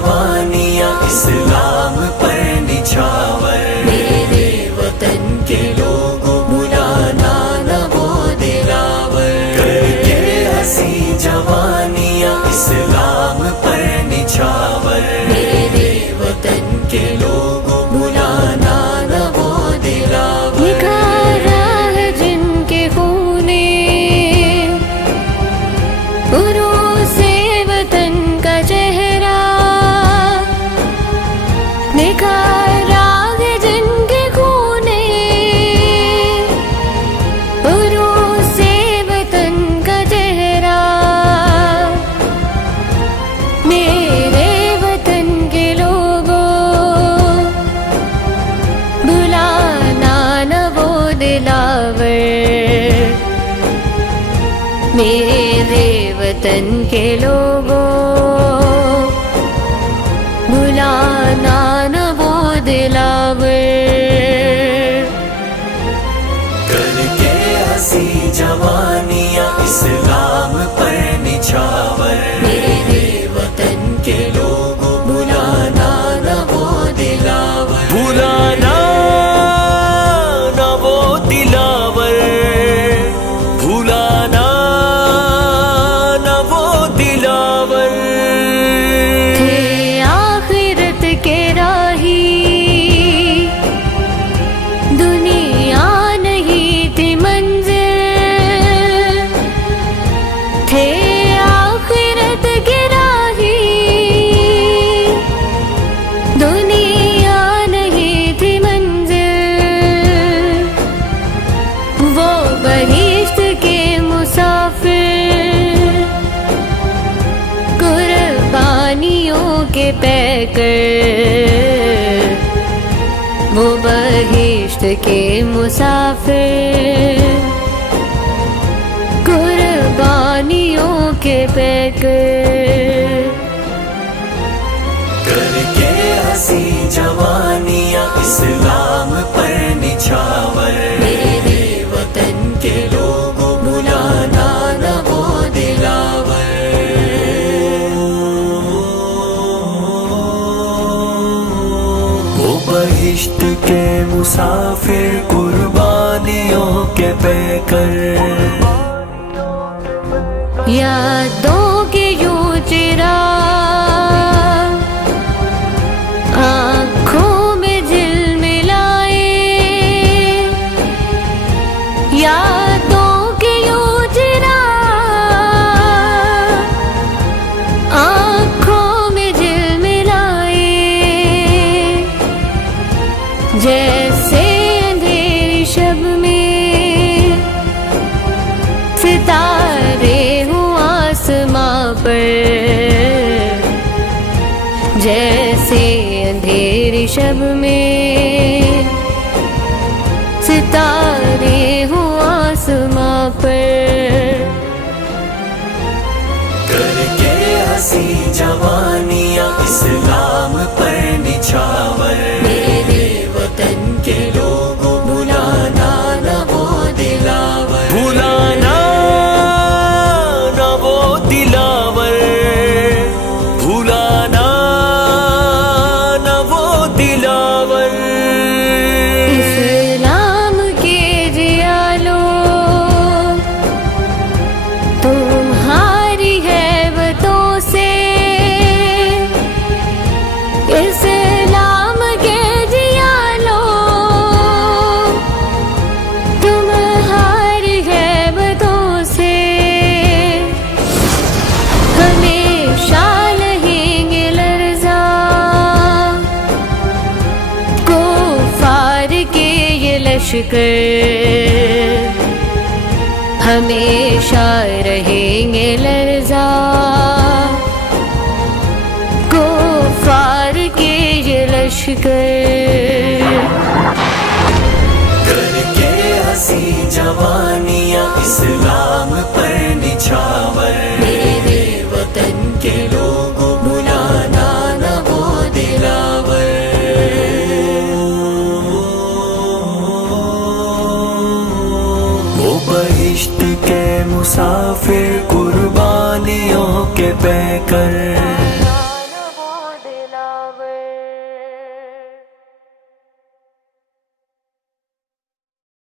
जवानियाँ इस्लाम पर निछावर। मेरे वतन के लोगों बुलाना न वो दिलावर। करके हंसी जवानियाँ इस्लाम पर निछावर। मेरे वतन के लोगों बुलाना न वो दिलावर। निखारा है जिनके खूने उरूसे वतन का चेहरा। निखारा है जिनके खूने उरूसे वतन का चेहरा। मेरे वतन के लोगों बुलाना न वो दिलावर। मेरे वतन के लोगों बुलाना न वो दिलावर। करके हंसी जवानियाँ इस्लाम पर निछावर। मेरे वतन के लोगों बुलाना न वो दिलावर। बुलाना न वो दिलावर। बुलाना न वो दिलावर। थे आखिरत के राही दुनिया नहीं थी मंजिल। थे आखिरत के राही दुनिया नहीं थी मंजिल। वो बहिश्त के मुसाफिर कुर्बानियों के पैकर। वो बहिश्त के मुसाफिर कुर्बानियों के पैकर। करके हंसी जवानियाँ इस्लाम पर निछावर। मेरे वतन के लोगों बुलाना न वो दिलावर। वो बहिश्त के मुसाफिर कुर्बानियों के पैकर। यादों के यूं चिराग आँखों में झिलमिलाए। यादों के यूं चिराग आँखों में झिलमिलाए। जैसे अंधेरी शब में सितारे हूँ आसमां पर। जैसे अंधेरी शब में सितारे हूँ आसमां पर। करके हंसी जवानियाँ इस्लाम पर निछावर। मेरे वतन के लोगों बुलाना न वो दिलावर। बुलाना न वो दिलावर। बुलाना न वो दिलावर। इस्लाम के जियालो तुम्हारी हैबतों से। इस्लाम के जियालो तुम्हारी हैबतों से। हमेशा रहेंगे लर्ज़ा कुफ़ार के ये लश्कर। हमेशा रहेंगे लर्ज़ा कुफ़ार के ये लश्कर। करके हंसी जवानियाँ इस्लाम पर निछावर। मेरे वतन के लोगों बुलाना न वो दिलावर। वो बहिश्त के मुसाफिर कुर्बानियों के पैकर।